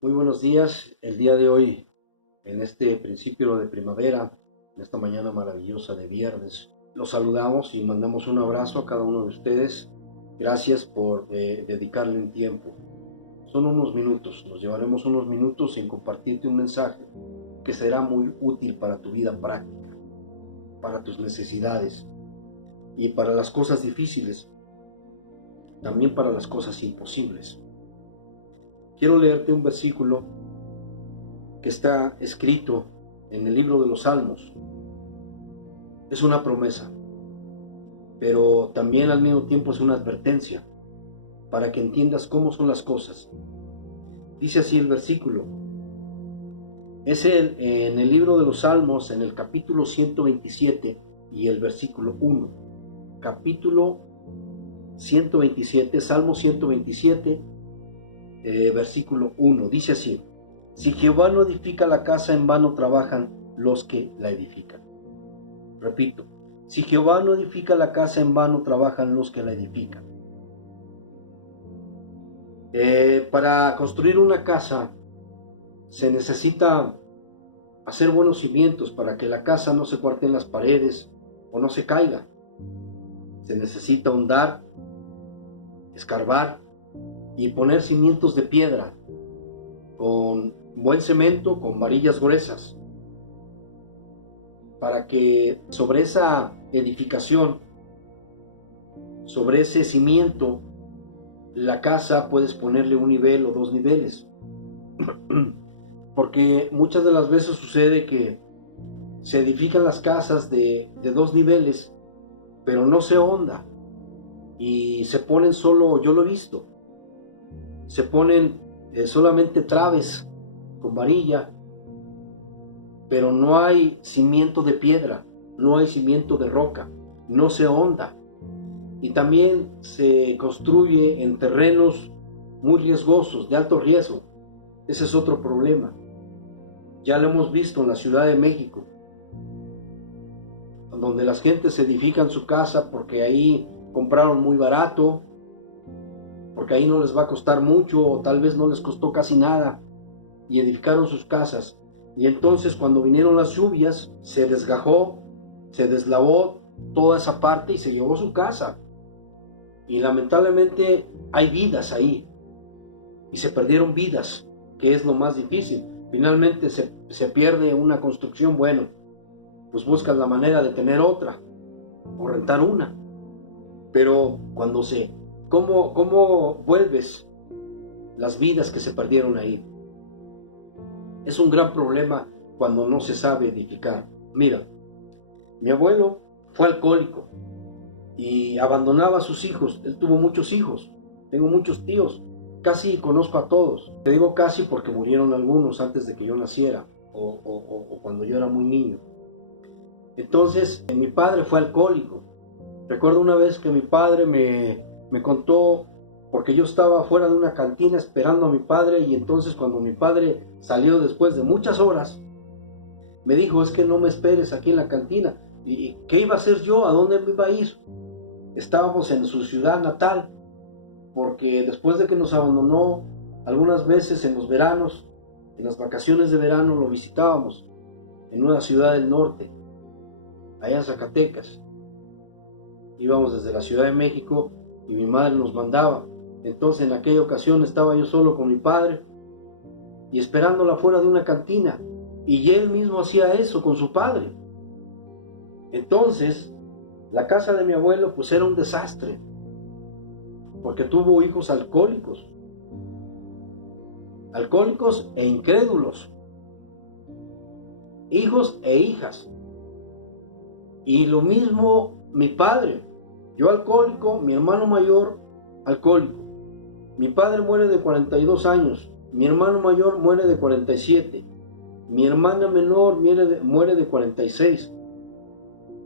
Muy buenos días. El día de hoy, en este principio de primavera, en esta mañana maravillosa de viernes, los saludamos y mandamos un abrazo a cada uno de ustedes. Gracias por dedicarle un tiempo. Son unos minutos, nos llevaremos unos minutos en compartirte un mensaje que será muy útil para tu vida práctica, para tus necesidades y para las cosas difíciles, también para las cosas imposibles. Quiero leerte un versículo que está escrito en el libro de los Salmos. Es una promesa, pero también al mismo tiempo es una advertencia para que entiendas cómo son las cosas. Dice así el versículo. En el libro de los Salmos, en el capítulo 127 y el versículo 1. Capítulo 127, Salmo 127, versículo 1. Dice así: Si Jehová no edifica la casa, en vano trabajan los que la edifican. Repito, si Jehová no edifica la casa, en vano trabajan los que la edifican. Para construir una casa se necesita hacer buenos cimientos para que la casa no se cuarten las paredes o no se caiga. Se necesita hondar, escarbar y poner cimientos de piedra con buen cemento, con varillas gruesas, para que sobre esa edificación, sobre ese cimiento, la casa puedes ponerle un nivel o dos niveles. Porque muchas de las veces sucede que se edifican las casas de dos niveles, pero no se honda y se ponen solo, yo lo he visto, se ponen solamente traves con varilla, pero no hay cimiento de piedra, no hay cimiento de roca, no se honda. Y también se construye en terrenos muy riesgosos, de alto riesgo. Ese es otro problema. Ya lo hemos visto en la Ciudad de México, donde las gentes edifican su casa porque ahí compraron muy barato, porque ahí no les va a costar mucho o tal vez no les costó casi nada, y edificaron sus casas. Y entonces cuando vinieron las lluvias, se desgajó, se deslavó toda esa parte y se llevó su casa. Y lamentablemente hay vidas ahí, y se perdieron vidas, que es lo más difícil. Finalmente se pierde una construcción, bueno, pues buscas la manera de tener otra, o rentar una. Pero ¿cómo vuelves las vidas que se perdieron ahí? Es un gran problema cuando no se sabe edificar. Mira, mi abuelo fue alcohólico y abandonaba a sus hijos. Él tuvo muchos hijos, tengo muchos tíos, casi conozco a todos. Te digo casi porque murieron algunos antes de que yo naciera o cuando yo era muy niño. Entonces, mi padre fue alcohólico. Recuerdo una vez que mi padre me contó, porque yo estaba fuera de una cantina esperando a mi padre, y entonces cuando mi padre salió después de muchas horas, me dijo: es que no me esperes aquí en la cantina. ¿Y qué iba a hacer yo? ¿A dónde me iba a ir? Estábamos en su ciudad natal, porque después de que nos abandonó, algunas veces en los veranos, en las vacaciones de verano, lo visitábamos en una ciudad del norte, allá en Zacatecas. Íbamos desde la Ciudad de México y mi madre nos mandaba. Entonces en aquella ocasión estaba yo solo con mi padre y esperándola fuera de una cantina, y él mismo hacía eso con su padre. Entonces la casa de mi abuelo pues era un desastre, porque tuvo hijos alcohólicos e incrédulos, hijos e hijas. Y lo mismo mi padre, yo alcohólico, mi hermano mayor alcohólico. Mi padre muere de 42 años, mi hermano mayor muere de 47, mi hermana menor muere de 46,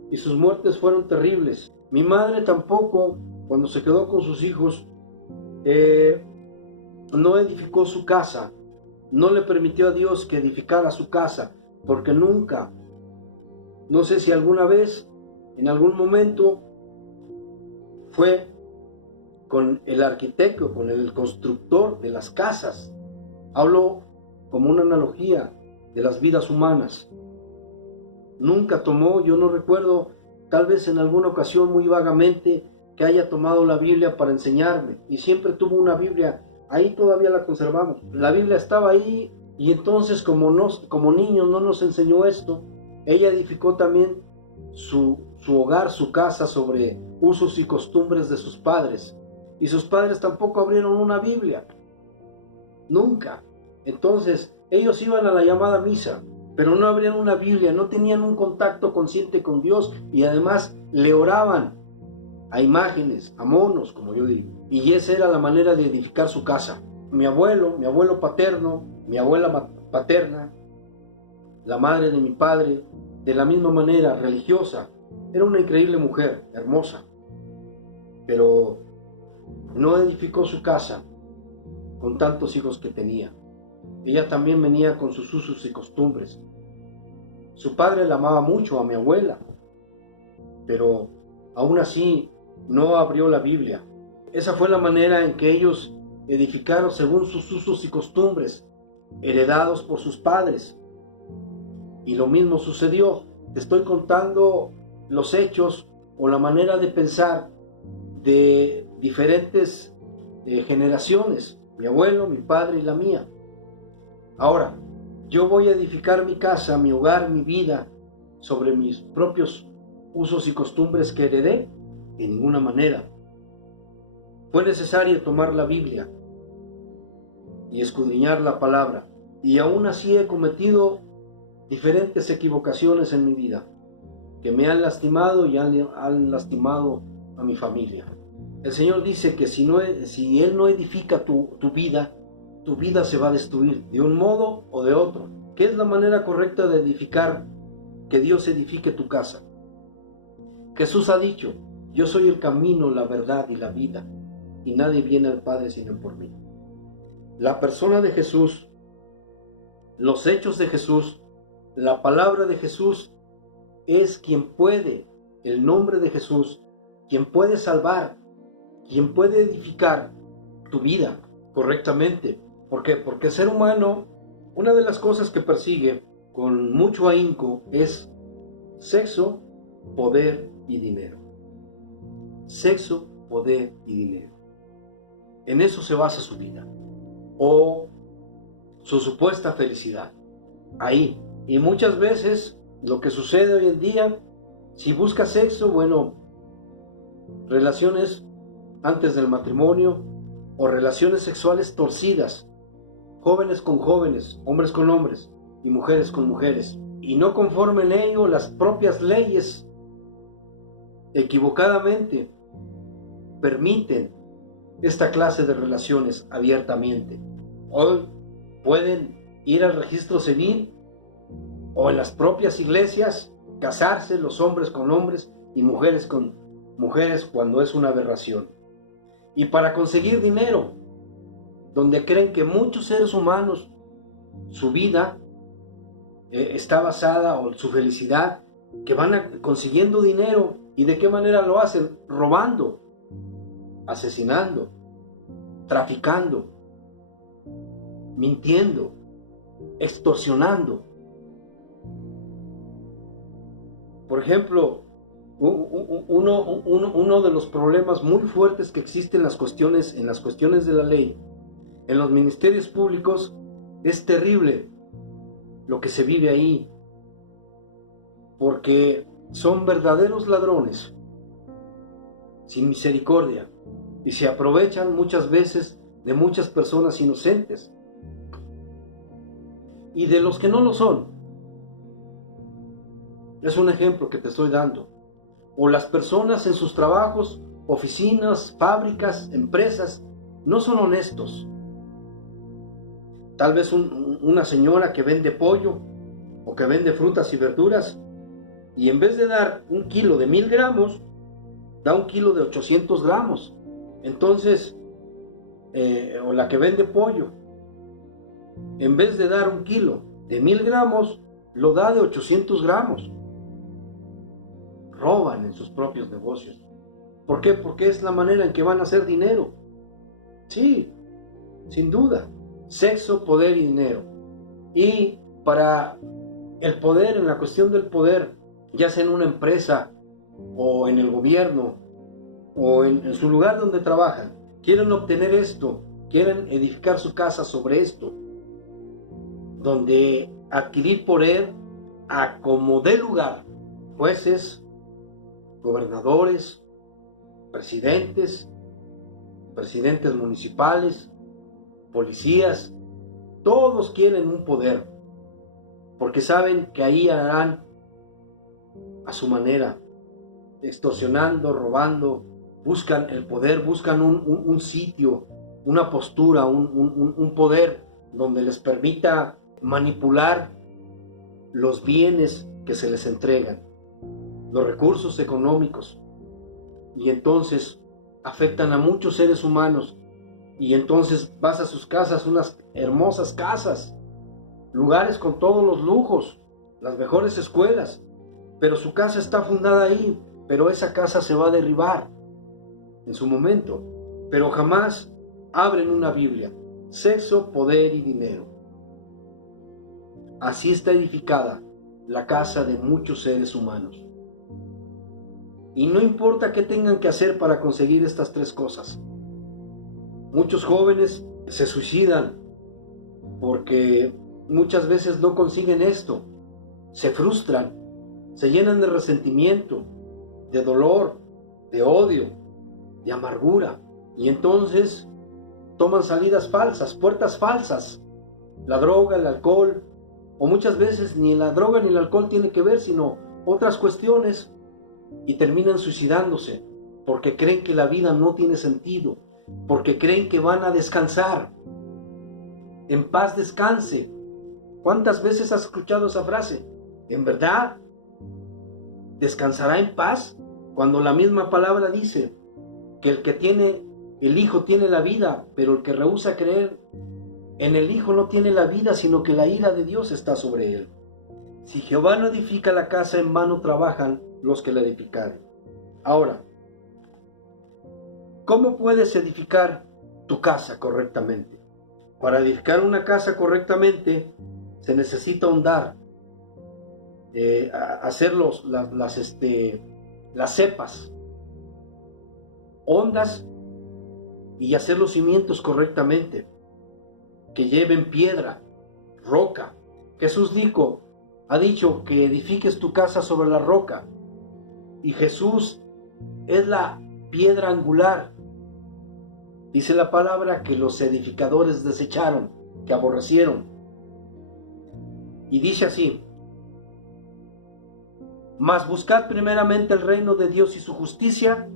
y sus muertes fueron terribles. Mi madre tampoco, cuando se quedó con sus hijos, no edificó su casa, no le permitió a Dios que edificara su casa, porque nunca, no sé si alguna vez, en algún momento, fue con el arquitecto, con el constructor de las casas, Hablo como una analogía de las vidas humanas. Nunca tomó, yo no recuerdo, tal vez en alguna ocasión muy vagamente, que haya tomado la Biblia para enseñarme. Y siempre tuvo una Biblia, ahí todavía la conservamos. La Biblia estaba ahí y entonces como niños no nos enseñó esto. Ella edificó también su hogar, su casa sobre usos y costumbres de sus padres. Y sus padres tampoco abrieron una Biblia. Nunca. Entonces, ellos iban a la llamada misa, pero no abrían una Biblia, no tenían un contacto consciente con Dios y además le oraban a imágenes, a monos, como yo digo. Y esa era la manera de edificar su casa. Mi abuelo paterno, mi abuela paterna, la madre de mi padre, de la misma manera, religiosa. Era una increíble mujer, hermosa, pero no edificó su casa con tantos hijos que tenía. Ella también venía con sus usos y costumbres. Su padre la amaba mucho a mi abuela, pero aún así no abrió la Biblia. Esa fue la manera en que ellos edificaron según sus usos y costumbres, heredados por sus padres. Y lo mismo sucedió. Te estoy contando los hechos o la manera de pensar de diferentes generaciones, mi abuelo, mi padre y la mía. Ahora, yo voy a edificar mi casa, mi hogar, mi vida sobre mis propios usos y costumbres que heredé. De ninguna manera. Fue necesario tomar la Biblia y escudriñar la palabra, y aún así he cometido diferentes equivocaciones en mi vida que me han lastimado y han lastimado a mi familia. El Señor dice que si Él no edifica tu vida se va a destruir de un modo o de otro. ¿Qué es la manera correcta de edificar, que Dios edifique tu casa? Jesús ha dicho: yo soy el camino, la verdad y la vida, y nadie viene al Padre sino por mí. La persona de Jesús, los hechos de Jesús, la palabra de Jesús es quien puede, el nombre de Jesús, quien puede salvar, quien puede edificar tu vida correctamente. ¿Por qué? Porque el ser humano, una de las cosas que persigue con mucho ahínco es sexo, poder y dinero. Sexo, poder y dinero. En eso se basa su vida o su supuesta felicidad. Ahí. Y muchas veces lo que sucede hoy en día, si buscas sexo, bueno, relaciones antes del matrimonio o relaciones sexuales torcidas, jóvenes con jóvenes, hombres con hombres y mujeres con mujeres. Y no conforme en ello las propias leyes equivocadamente permiten esta clase de relaciones abiertamente. Hoy pueden ir al registro civil o en las propias iglesias casarse los hombres con hombres y mujeres con mujeres cuando es una aberración. Y para conseguir dinero, donde creen que muchos seres humanos, su vida está basada, o su felicidad, que van consiguiendo dinero. ¿Y de qué manera lo hacen? Robando, asesinando, traficando, mintiendo, extorsionando. Por ejemplo, uno de los problemas muy fuertes que existen en las cuestiones de la ley, en los ministerios públicos, es terrible lo que se vive ahí, porque son verdaderos ladrones, sin misericordia, y se aprovechan muchas veces de muchas personas inocentes y de los que no lo son. Es un ejemplo que te estoy dando. O las personas en sus trabajos, oficinas, fábricas, empresas, no son honestos. Tal vez una señora que vende pollo o que vende frutas y verduras, y en vez de dar 1 kilo de 1000 gramos, da 1 kilo de 800 gramos. Entonces, o la que vende pollo, en vez de dar 1 kilo de 1000 gramos, lo da de 800 gramos. Roban en sus propios negocios. ¿Por qué? Porque es la manera en que van a hacer dinero. Sí, sin duda. Sexo, poder y dinero. Y para el poder, en la cuestión del poder, ya sea en una empresa o en el gobierno o en su lugar donde trabajan, quieren obtener esto, quieren edificar su casa sobre esto, donde adquirir poder a como dé lugar, jueces, gobernadores, presidentes municipales, policías, todos quieren un poder, porque saben que ahí harán a su manera, extorsionando, robando, buscan el poder, buscan un sitio, una postura, un poder donde les permita manipular los bienes que se les entregan, los recursos económicos, y entonces afectan a muchos seres humanos. Y entonces vas a sus casas, unas hermosas casas, lugares con todos los lujos, las mejores escuelas, pero su casa está fundada ahí, pero esa casa se va a derribar en su momento. Pero jamás abren una Biblia. Sexo, poder y dinero. Así está edificada la casa de muchos seres humanos. Y no importa qué tengan que hacer para conseguir estas tres cosas. Muchos jóvenes se suicidan porque muchas veces no consiguen esto. Se frustran, se llenan de resentimiento, de dolor, de odio, de amargura. Y entonces toman salidas falsas, puertas falsas. La droga, el alcohol, o muchas veces ni la droga ni el alcohol tiene que ver, sino otras cuestiones. Y terminan suicidándose porque creen que la vida no tiene sentido, porque creen que van a descansar. En paz descanse. ¿Cuántas veces has escuchado esa frase? ¿En verdad descansará en paz? Cuando la misma palabra dice que el que tiene el Hijo tiene la vida, pero el que rehúsa creer en el Hijo no tiene la vida, sino que la ira de Dios está sobre él. Si Jehová no edifica la casa, en vano trabajan los que la edificaren. Ahora, ¿cómo puedes edificar tu casa correctamente? Para edificar una casa correctamente se necesita hondar, hacer las cepas, hondas, y hacer los cimientos correctamente, que lleven piedra, roca. Jesús ha dicho que edifiques tu casa sobre la roca, y Jesús es la piedra angular. Dice la palabra que los edificadores desecharon, que aborrecieron. Y dice así: mas buscad primeramente el reino de Dios y su justicia,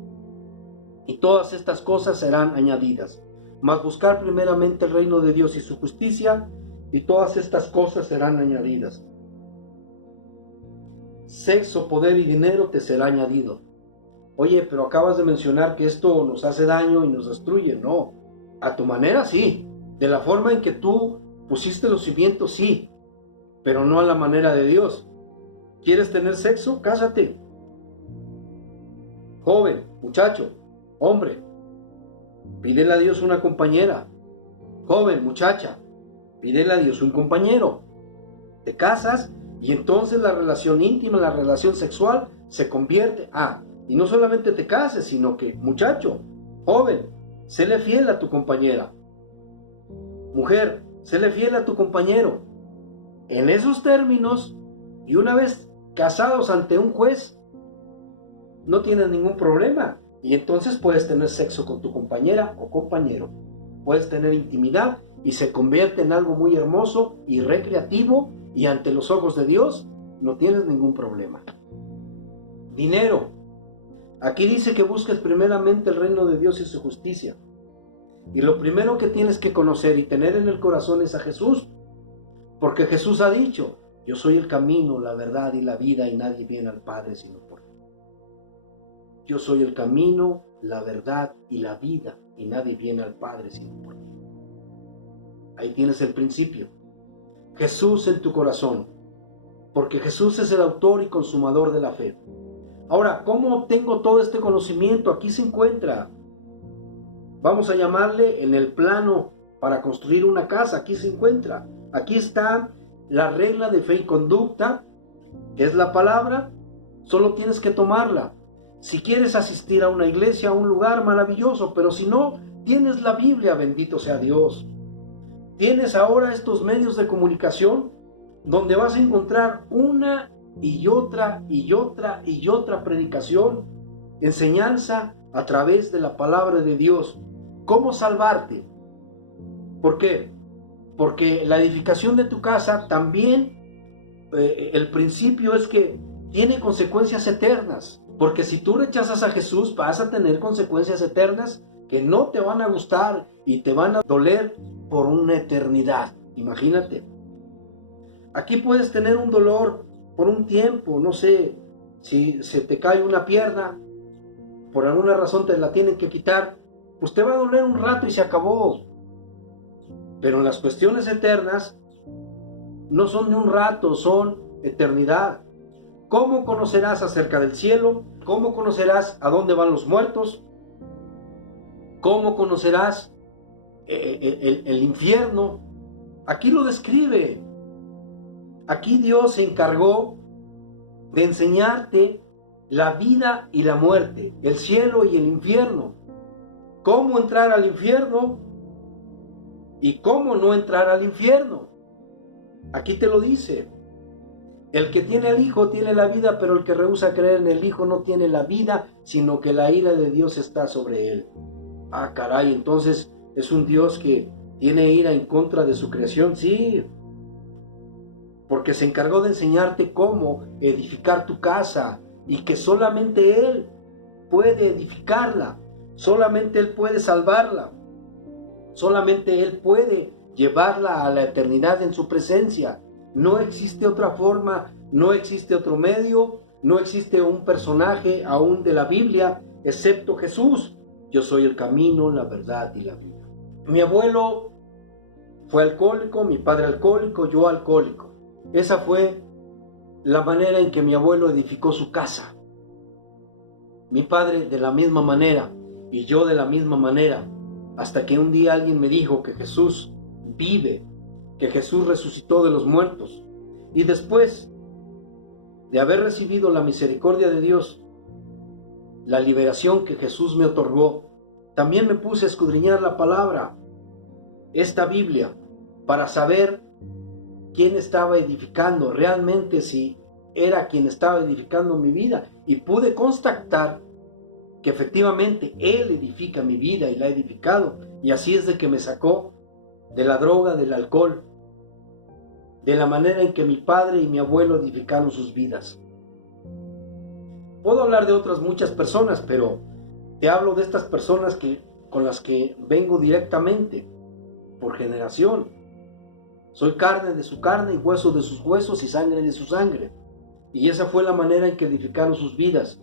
y todas estas cosas serán añadidas. Mas buscar primeramente el reino de Dios y su justicia, y todas estas cosas serán añadidas. Sexo, poder y dinero te será añadido. Oye, pero acabas de mencionar que esto nos hace daño y nos destruye. No, a tu manera sí, de la forma en que tú pusiste los cimientos sí, pero no a la manera de Dios. ¿Quieres tener sexo? Cásate. Joven, muchacho, hombre, pídele a Dios una compañera. Joven, muchacha, pídele a Dios un compañero. Te casas y entonces la relación íntima, la relación sexual se convierte y no solamente te cases, sino que, muchacho, joven, séle fiel a tu compañera. Mujer, séle fiel a tu compañero. En esos términos, y una vez casados ante un juez, no tienes ningún problema. Y entonces puedes tener sexo con tu compañera o compañero. Puedes tener intimidad y se convierte en algo muy hermoso y recreativo, y ante los ojos de Dios no tienes ningún problema. Dinero. Aquí dice que busques primeramente el reino de Dios y su justicia. Y lo primero que tienes que conocer y tener en el corazón es a Jesús. Porque Jesús ha dicho: yo soy el camino, la verdad y la vida, y nadie viene al Padre sino por mí. Yo soy el camino, la verdad y la vida, y nadie viene al Padre sino por mí. Ahí tienes el principio. Jesús en tu corazón, porque Jesús es el autor y consumador de la fe. Ahora, ¿cómo obtengo todo este conocimiento? Aquí se encuentra. Vamos a llamarle en el plano para construir una casa. Aquí se encuentra. Aquí está la regla de fe y conducta, que es la palabra. Solo tienes que tomarla. Si quieres asistir a una iglesia, a un lugar, maravilloso, pero si no, tienes la Biblia, bendito sea Dios. Tienes ahora estos medios de comunicación donde vas a encontrar una y otra y otra y otra predicación, enseñanza a través de la palabra de Dios. ¿Cómo salvarte? ¿Por qué? Porque la edificación de tu casa también, el principio es que tiene consecuencias eternas. Porque si tú rechazas a Jesús, vas a tener consecuencias eternas que no te van a gustar y te van a doler por una eternidad. Imagínate. Aquí puedes tener un dolor por un tiempo, no sé, si se te cae una pierna, por alguna razón te la tienen que quitar, pues te va a doler un rato y se acabó. Pero las cuestiones eternas no son de un rato, son eternidad. ¿Cómo conocerás acerca del cielo? ¿Cómo conocerás a dónde van los muertos? ¿Cómo conocerás el infierno? Aquí lo describe. Aquí Dios se encargó de enseñarte la vida y la muerte, el cielo y el infierno. ¿Cómo entrar al infierno? ¿Y cómo no entrar al infierno? Aquí te lo dice. El que tiene al Hijo tiene la vida, pero el que rehúsa creer en el Hijo no tiene la vida, sino que la ira de Dios está sobre él. Ah, caray, entonces es un Dios que tiene ira en contra de su creación, sí, porque se encargó de enseñarte cómo edificar tu casa y que solamente Él puede edificarla, solamente Él puede salvarla, solamente Él puede llevarla a la eternidad en su presencia. No existe otra forma, no existe otro medio, no existe un personaje aún de la Biblia excepto Jesús. Yo soy el camino, la verdad y la vida. Mi abuelo fue alcohólico, mi padre alcohólico, yo alcohólico. Esa fue la manera en que mi abuelo edificó su casa. Mi padre de la misma manera y yo de la misma manera, hasta que un día alguien me dijo que Jesús vive, que Jesús resucitó de los muertos. Y después de haber recibido la misericordia de Dios, la liberación que Jesús me otorgó, también me puse a escudriñar la palabra, esta Biblia, para saber quién estaba edificando, realmente si era quien estaba edificando mi vida. Y pude constatar que efectivamente Él edifica mi vida y la ha edificado. Y así es de que me sacó de la droga, del alcohol, de la manera en que mi padre y mi abuelo edificaron sus vidas. Puedo hablar de otras muchas personas, pero te hablo de estas personas con las que vengo directamente, por generación. Soy carne de su carne y hueso de sus huesos y sangre de su sangre. Y esa fue la manera en que edificaron sus vidas.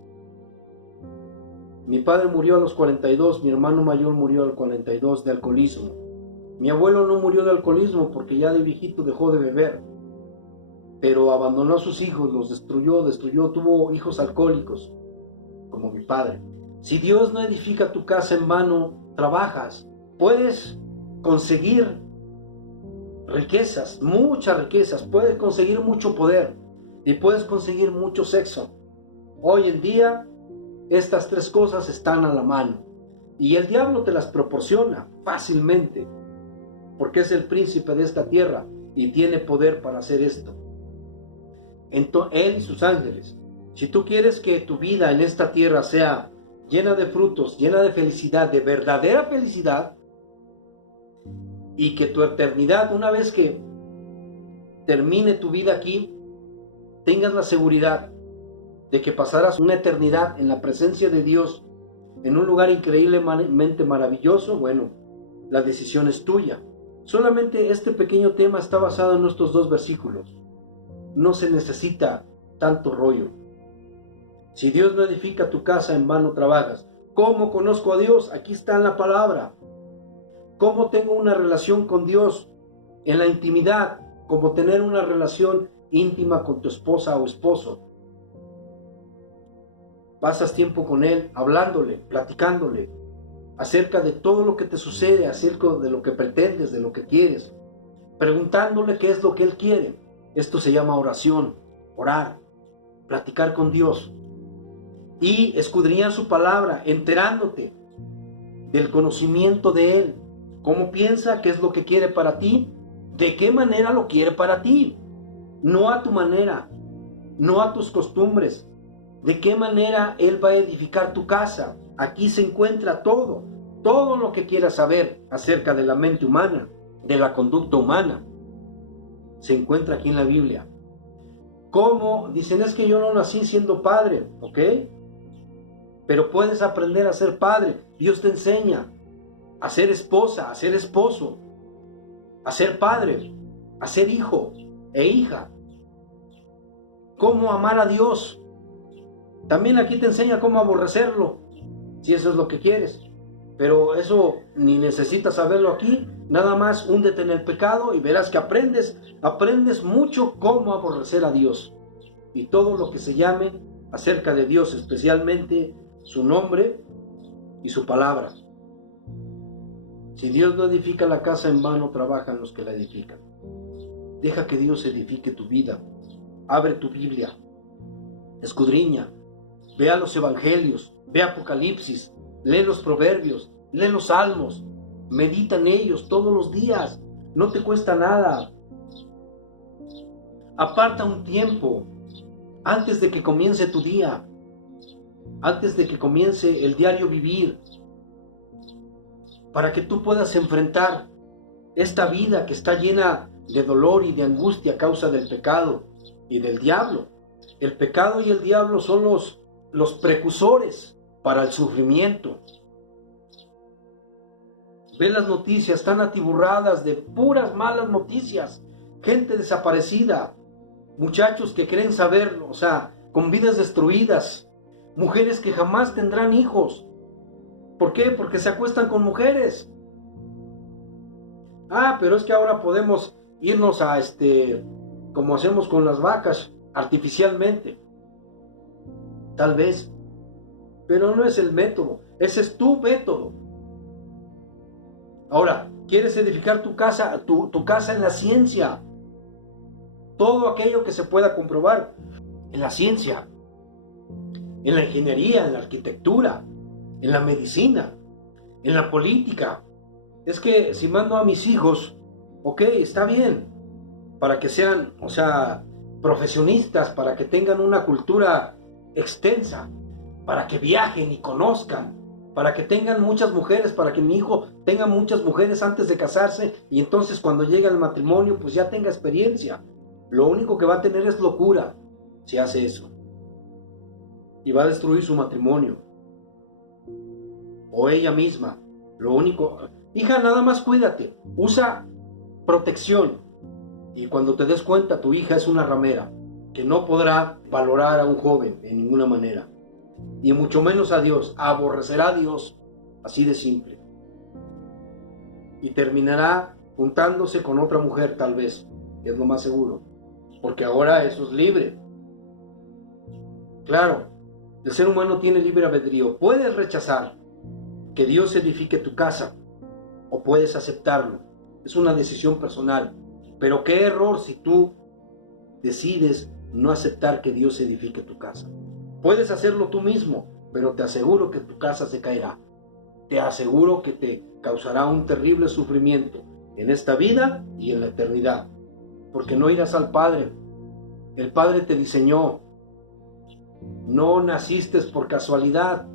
Mi padre murió a los 42, mi hermano mayor murió a los 42 de alcoholismo. Mi abuelo no murió de alcoholismo porque ya de viejito dejó de beber, pero abandonó a sus hijos, los destruyó, tuvo hijos alcohólicos, como mi padre. Si Dios no edifica tu casa en vano, trabajas. Puedes conseguir riquezas, muchas riquezas, puedes conseguir mucho poder y puedes conseguir mucho sexo. Hoy en día, estas tres cosas están a la mano y el diablo te las proporciona fácilmente, porque es el príncipe de esta tierra y tiene poder para hacer esto. Él y sus ángeles. Si tú quieres que tu vida en esta tierra sea llena de frutos, llena de felicidad, de verdadera felicidad, y que tu eternidad, una vez que termine tu vida aquí, tengas la seguridad de que pasarás una eternidad en la presencia de Dios, en un lugar increíblemente maravilloso, bueno, la decisión es tuya. Solamente este pequeño tema está basado en estos dos versículos. No se necesita tanto rollo. Si Dios no edifica tu casa, en vano trabajas. ¿Cómo conozco a Dios? Aquí está en la palabra. ¿Cómo tengo una relación con Dios? En la intimidad, como tener una relación íntima con tu esposa o esposo. Pasas tiempo con Él, hablándole, platicándole. acerca de todo lo que te sucede, acerca de lo que pretendes, de lo que quieres, preguntándole qué es lo que Él quiere. Esto se llama oración, orar, platicar con Dios y escudriñar su palabra, enterándote del conocimiento de Él, cómo piensa, qué es lo que quiere para ti, de qué manera lo quiere para ti, no a tu manera, no a tus costumbres, de qué manera Él va a edificar tu casa. Aquí se encuentra todo lo que quieras saber acerca de la mente humana, de la conducta humana, se encuentra aquí en la Biblia. ¿Cómo? Dicen, es que yo no nací siendo padre, ¿ok? Pero puedes aprender a ser padre. Dios te enseña a ser esposa, a ser esposo, a ser padre, a ser hijo e hija. Cómo amar a Dios. También aquí te enseña cómo aborrecerlo, si eso es lo que quieres. Pero eso ni necesitas saberlo aquí. Nada más húndete en el pecado y verás que aprendes mucho cómo aborrecer a Dios. Y todo lo que se llame acerca de Dios, especialmente su nombre y su palabra. Si Dios no edifica la casa, en vano trabajan los que la edifican. Deja que Dios edifique tu vida. Abre tu Biblia, escudriña, vea los evangelios, ve Apocalipsis, lee los proverbios, lee los salmos, medita en ellos todos los días, no te cuesta nada. Aparta un tiempo antes de que comience tu día, antes de que comience el diario vivir, para que tú puedas enfrentar esta vida que está llena de dolor y de angustia a causa del pecado y del diablo. El pecado y el diablo son los precursores para el sufrimiento. Ve las noticias, están atiborradas de puras malas noticias, gente desaparecida, muchachos que creen saberlo, o sea, con vidas destruidas, mujeres que jamás tendrán hijos. ¿Por qué? Porque se acuestan con mujeres. Pero es que ahora podemos irnos a como hacemos con las vacas, artificialmente. Tal vez. Pero no es el método. Ese es tu método. Ahora, ¿quieres edificar tu casa? Tu casa en la ciencia. Todo aquello que se pueda comprobar en la ciencia, en la ingeniería, en la arquitectura, en la medicina, en la política. Es que si mando a mis hijos, ok, está bien, para que sean, profesionistas, para que tengan una cultura extensa, para que viajen y conozcan, para que tengan muchas mujeres, para que mi hijo tenga muchas mujeres antes de casarse y entonces cuando llegue al matrimonio pues ya tenga experiencia. Lo único que va a tener es locura si hace eso. Y va a destruir su matrimonio. O ella misma. Lo único... Hija, nada más cuídate. Usa protección. Y cuando te des cuenta, tu hija es una ramera que no podrá valorar a un joven en ninguna manera. Y mucho menos a Dios. Aborrecerá a Dios. Así de simple. Y terminará juntándose con otra mujer tal vez. Es lo más seguro. Porque ahora eso es libre. Claro, el ser humano tiene libre albedrío. Puedes rechazar que Dios edifique tu casa o puedes aceptarlo. Es una decisión personal. Pero qué error si tú decides no aceptar que Dios edifique tu casa. Puedes hacerlo tú mismo, pero te aseguro que tu casa se caerá. Te aseguro que te causará un terrible sufrimiento en esta vida y en la eternidad. Porque no irás al Padre. El Padre te diseñó. No naciste por casualidad.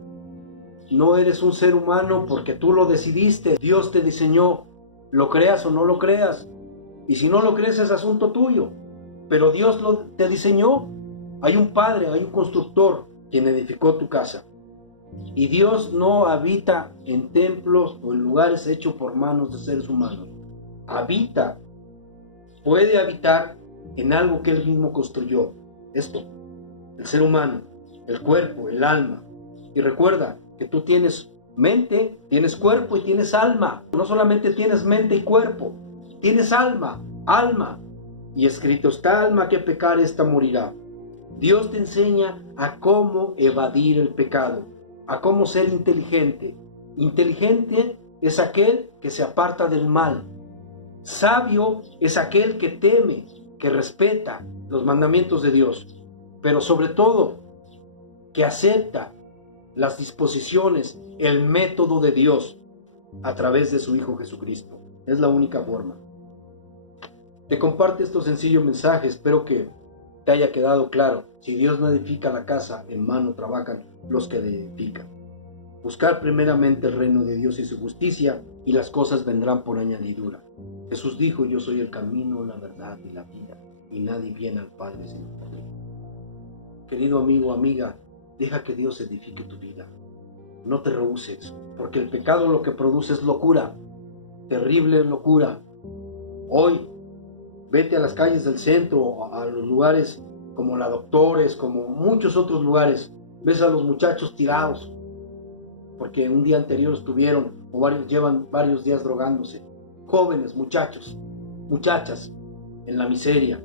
No eres un ser humano porque tú lo decidiste. Dios te diseñó. Lo creas o no lo creas. Y si no lo crees es asunto tuyo. Pero Dios te diseñó. Hay un Padre, hay un constructor quien edificó tu casa. Y Dios no habita en templos o en lugares hechos por manos de seres humanos. Puede habitar en algo que Él mismo construyó. Esto, el ser humano, el cuerpo, el alma. Y recuerda que tú tienes mente, tienes cuerpo y tienes alma. No solamente tienes mente y cuerpo, tienes alma. Y escrito está: alma que pecar, esta morirá. Dios te enseña a cómo evadir el pecado, a cómo ser inteligente Inteligente es aquel que se aparta del mal. Sabio es aquel que teme, que respeta los mandamientos de Dios, pero sobre todo que acepta las disposiciones, el método de Dios a través de su Hijo Jesucristo. Es la única forma. Te comparte estos sencillos mensajes, espero que te haya quedado claro. Si Dios no edifica la casa, en vano trabajan los que la edifican. Buscar primeramente el reino de Dios y su justicia, y las cosas vendrán por añadidura. Jesús dijo: yo soy el camino, la verdad y la vida, y nadie viene al Padre sino por mí. Querido amigo, amiga, deja que Dios edifique tu vida. No te rehuses, porque el pecado lo que produce es locura, terrible locura. Hoy, vete a las calles del centro, a los lugares como la Doctores, como muchos otros lugares. Ves a los muchachos tirados, porque un día anterior estuvieron, llevan varios días drogándose. Jóvenes, muchachos, muchachas, en la miseria.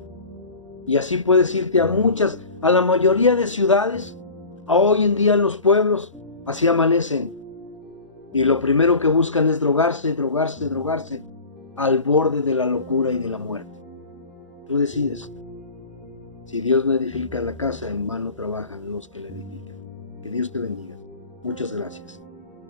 Y así puedes irte a la mayoría de ciudades, a hoy en día en los pueblos, así amanecen. Y lo primero que buscan es drogarse, drogarse, drogarse, al borde de la locura y de la muerte. Tú decides. Si Dios no edifica la casa, en vano trabajan los que la edifican. Que Dios te bendiga. Muchas gracias.